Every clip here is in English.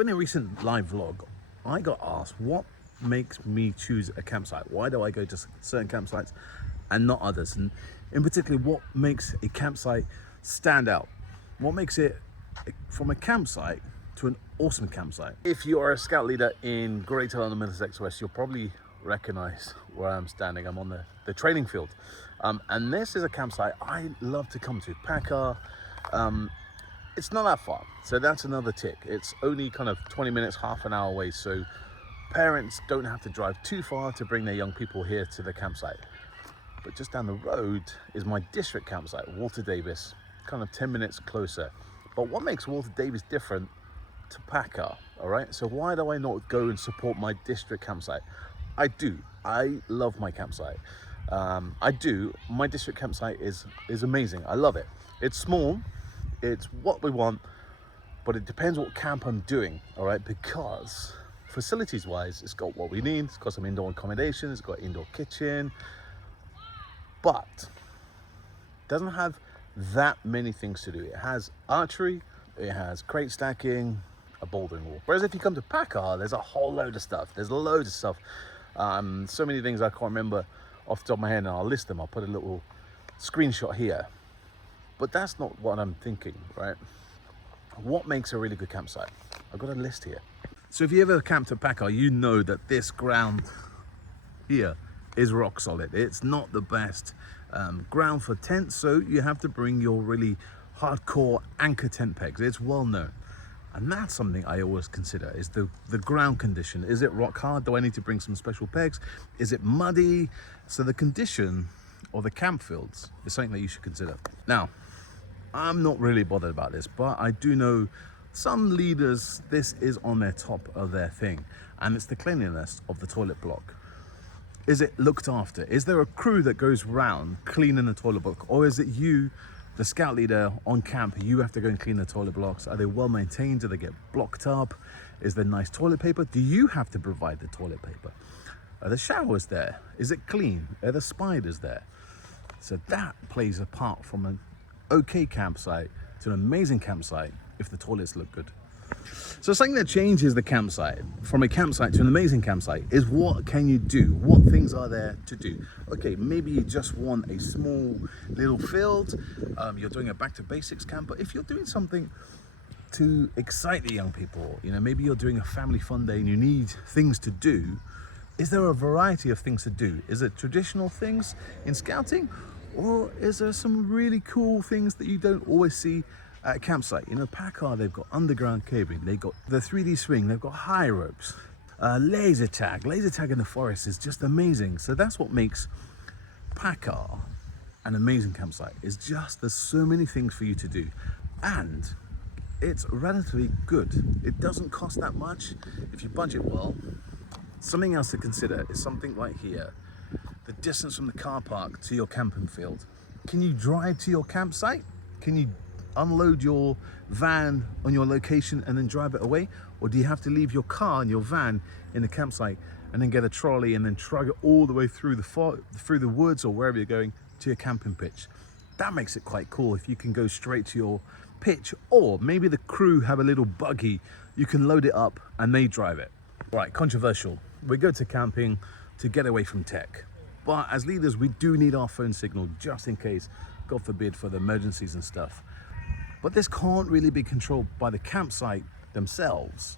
In a recent live vlog, I got asked what makes me choose a campsite. Why do I go to certain campsites and not others? And in particular, what makes a campsite stand out? What makes it from a campsite to an awesome campsite? If you are a scout leader in Greater London, Middlesex West, you'll probably recognize where I'm standing. I'm on the training field. And this is a campsite I love to come to. Packer. It's not that far, so that's another tick. It's only kind of 20 minutes, half an hour away, so parents don't have to drive too far to bring their young people here to the campsite. But just down the road is my district campsite, Walter Davis, kind of 10 minutes closer. But what makes Walter Davis different to Packer, all right? So why do I not go and support my district campsite? I do. I love my campsite. I do. My district campsite is amazing. I love it. It's small. It's what we want, but it depends what camp I'm doing, all right? Because facilities wise, it's got what we need. It's got some indoor accommodation, it's got indoor kitchen, but it doesn't have that many things to do. It has archery, it has crate stacking, a bouldering wall. Whereas if you come to Packer, there's a whole load of stuff. There's loads of stuff. So many things I can't remember off the top of my head, and I'll list them. I'll put a little screenshot here. But that's not what I'm thinking, right? What makes a really good campsite? I've got a list here. So if you ever camped at Packer, you know that this ground here is rock solid. It's not the best ground for tents, so you have to bring your really hardcore anchor tent pegs. It's well known. And that's something I always consider, is the ground condition. Is it rock hard? Do I need to bring some special pegs? Is it muddy? So the condition of the camp fields is something that you should consider. Now, I'm not really bothered about this, but I do know some leaders, this is on their top of their thing, and it's the cleanliness of the toilet block. Is it looked after? Is there a crew that goes round cleaning the toilet block, or is it you, the scout leader on camp, you have to go and clean the toilet blocks? Are they well maintained? Do they get blocked up? Is there nice toilet paper? Do you have to provide the toilet paper? Are the showers there? Is it clean? Are the spiders there? So that plays a part from an okay campsite to an amazing campsite if the toilets look good. So something that changes the campsite from a campsite to an amazing campsite is what can you do? What things are there to do? Okay, maybe you just want a small little field. You're doing a back to basics camp, but if you're doing something to excite the young people, you know, maybe you're doing a family fun day and you need things to do. Is there a variety of things to do? Is it traditional things in scouting? Or is there some really cool things that you don't always see at a campsite? You know, Packer, they've got underground cabling, they've got the 3D swing, they've got high ropes, laser tag. Laser tag in the forest is just amazing. So that's what makes Packer an amazing campsite. It's just, there's so many things for you to do. And it's relatively good. It doesn't cost that much if you budget well. Something else to consider is something like here. The distance from the car park to your camping field. Can you drive to your campsite? Can you unload your van on your location and then drive it away? Or do you have to leave your car and your van in the campsite and then get a trolley and then trug it all the way through the woods or wherever you're going to your camping pitch? That makes it quite cool if you can go straight to your pitch, or maybe the crew have a little buggy, you can load it up and they drive it. Right, controversial. We go to camping to get away from tech. But as leaders, we do need our phone signal just in case, God forbid, for the emergencies and stuff. But this can't really be controlled by the campsite themselves.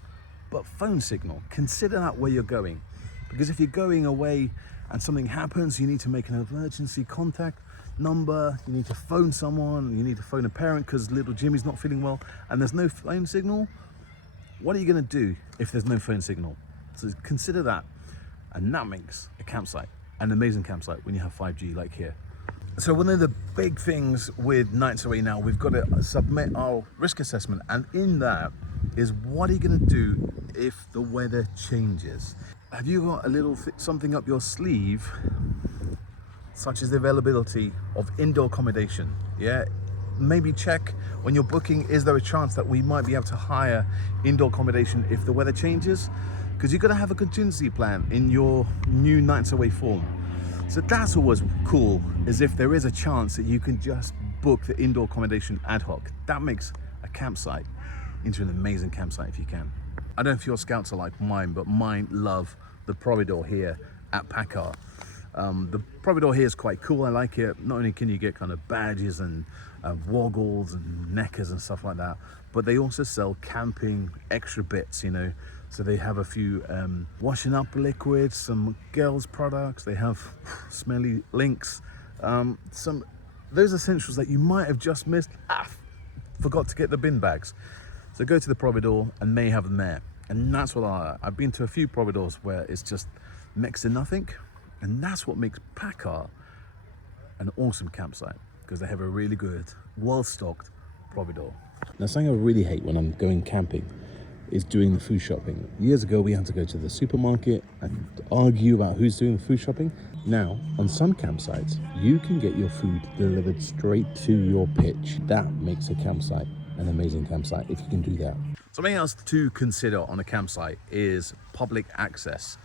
But phone signal, consider that where you're going. Because if you're going away and something happens, you need to make an emergency contact number, you need to phone someone, you need to phone a parent because little Jimmy's not feeling well, and there's no phone signal. What are you gonna do if there's no phone signal? So consider that. And that makes a campsite an amazing campsite when you have 5G like here. So one of the big things with Nights Away now, we've got to submit our risk assessment, and in that is what are you going to do if the weather changes? Have you got a little something up your sleeve, such as the availability of indoor accommodation? Yeah, maybe check when you're booking, is there a chance that we might be able to hire indoor accommodation if the weather changes? Because you've got to have a contingency plan in your new Nights Away form. So that's always cool, is if there is a chance that you can just book the indoor accommodation ad hoc. That makes a campsite into an amazing campsite if you can. I don't know if your scouts are like mine, but mine love the Providor here at Packard. The Providor here is quite cool. I like it. Not only can you get kind of badges and woggles and neckers and stuff like that, but they also sell camping extra bits, you know. So they have a few washing up liquids, some girls products. They have smelly links, some those essentials that you might have just missed. Forgot to get the bin bags. So go to the Providor and they have them there. And that's what I've been to a few Providors where it's just next to nothing. And that's what makes Packard an awesome campsite, because they have a really good, well-stocked Providor. Now, something I really hate when I'm going camping is doing the food shopping. Years ago, we had to go to the supermarket and argue about who's doing the food shopping. Now, on some campsites, you can get your food delivered straight to your pitch. That makes a campsite an amazing campsite if you can do that. Something else to consider on a campsite is public access.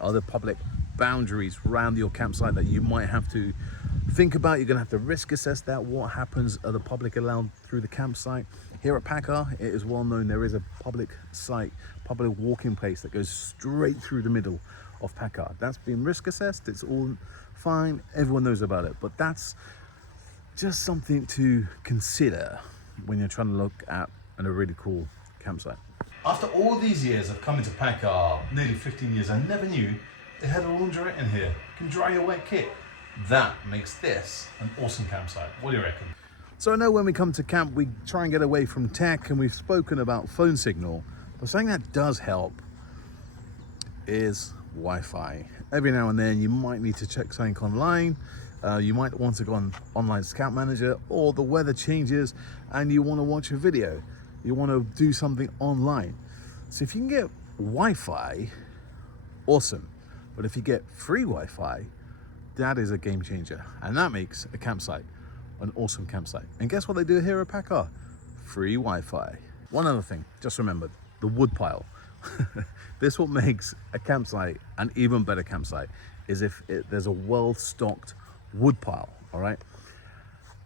Other public boundaries around your campsite that you might have to think about. You're going to have to risk assess that. What happens? Are the public allowed through the campsite? Here at Packard, it is well known there is a public site, public walking place that goes straight through the middle of Packard. That's been risk assessed. It's all fine. Everyone knows about it. But that's just something to consider when you're trying to look at a really cool campsite. After all these years of coming to Packard, nearly 15 years, I never knew they had a laundrette in here. You can dry your wet kit. That makes this an awesome campsite. What do you reckon? So I know when we come to camp, we try and get away from tech, and we've spoken about phone signal, but something that does help is Wi-Fi. Every now and then you might need to check something online. You might want to go on online Scout Manager, or the weather changes and you want to watch a video. You want to do something online. So if you can get Wi-Fi, awesome. But if you get free Wi-Fi, that is a game changer. And that makes a campsite an awesome campsite. And guess what they do here at Packard? Free Wi-Fi. One other thing, just remember, the wood pile. This what makes a campsite an even better campsite, is if there's a well-stocked wood pile, all right?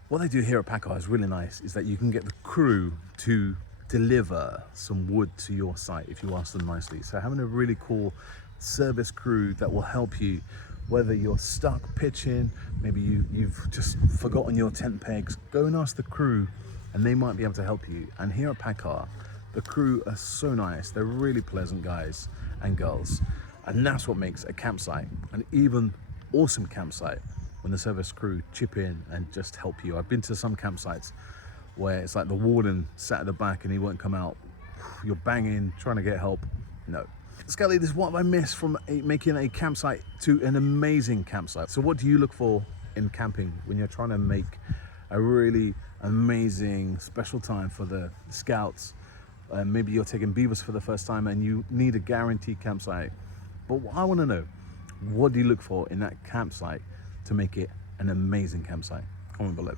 What they do here at Packard is really nice, is that you can get the crew to deliver some wood to your site if you ask them nicely. So having a really cool service crew that will help you, whether you're stuck pitching, maybe you've just forgotten your tent pegs, go and ask the crew and they might be able to help you. And here at Packard, the crew are so nice. They're really pleasant guys and girls. And that's what makes a campsite an even awesome campsite, when the service crew chip in and just help you. I've been to some campsites where it's like the warden sat at the back and he won't come out. You're banging, trying to get help. No. Scully, this is what I miss from making a campsite to an amazing campsite. So what do you look for in camping when you're trying to make a really amazing special time for the scouts? Maybe you're taking beavers for the first time and you need a guaranteed campsite. But I want to know, what do you look for in that campsite to make it an amazing campsite? Comment below.